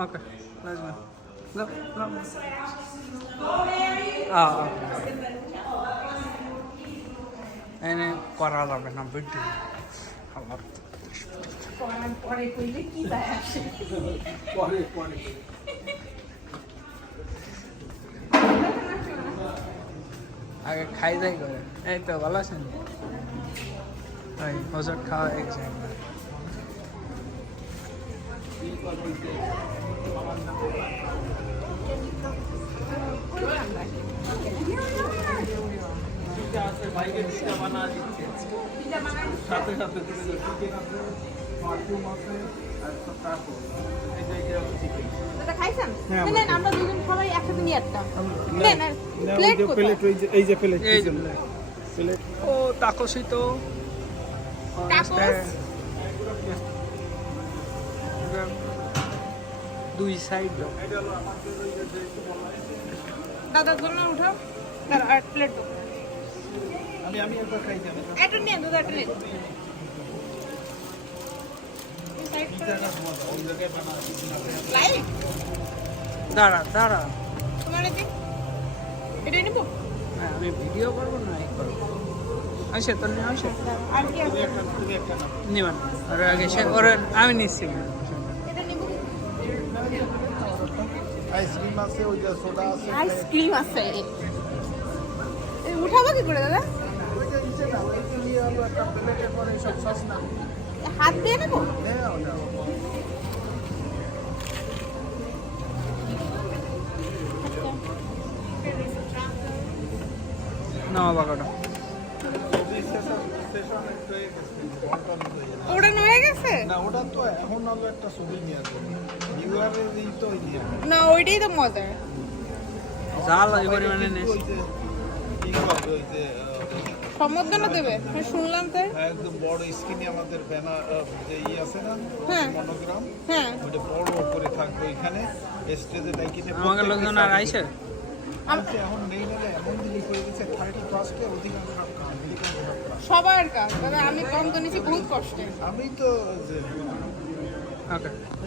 Okay, let's go. Go. Ah, এনে করা যাবে না ভিডিও আমার পরে কইলে কি যায় আসে পরে পরে আগে খাই যাই করে এই তো ভালো আছেন ওই ওষুধ খাওয়া এক্সাম সাথে সাথে এটা খাইছেন হ্যাঁ, নেন আমরা দুজন সবাই একসাথে নিয়ে আসতাম। নেন প্লেট প্লেট ওই যে এই যে প্লেট এই যে প্লেট। ও. Oh, Tacos. দুই সাইড দাদার জন্য উঠাও। দাঁড়া এক প্লেট দাও। আমি আমি একবার খাই যাবে একটা নিয়ে দুধ দাঁড়া দাঁড়া। তোমার এটা নিব? হ্যাঁ, আমি ভিডিও করব না করব। আসে তোর নিয়ে আসে। আর কি আছে? তুমি একটা না। আগে সে ওর আমি নিচ্ছি এটা আইসক্রিম আছে ওই যে সোডা আছে। আইসক্রিম আছে। এই উঠাবো কি করে দাদা? ওই যে নিচে না ওই যে নিয়ে আলো একটা প্লেটের পরে সব সস না। হাত দিয়ে নেব? নাও নাও। না বাবাটা ওটা নয়ে গেছে? না ওটা তো এখন আলো একটা ছবি নিয়ে আসবে। নিউ ইয়ারের এই তো ওই নিয়ে আসবে। না ওইটাই তো মজা জাল এই পরিমাণে নেই ওই যে কি করবে ওই যে সম্বর্ধনা দেবে? আমি শুনলাম তাই। একদম বড় স্ক্রিনে আমাদের ব্যানার যে ই আছে না হ্যাঁ। মনোগ্রাম হ্যাঁ। ওইটা বড় করে থাকবে স্টেজে লোকজন আর আইসে? আচ্ছা, এখন নেই নালে এমন জিনিস হয়ে সবার কাজ আমি কম তো নিচ্ছি বহুত কষ্টে। আমি তো ওকে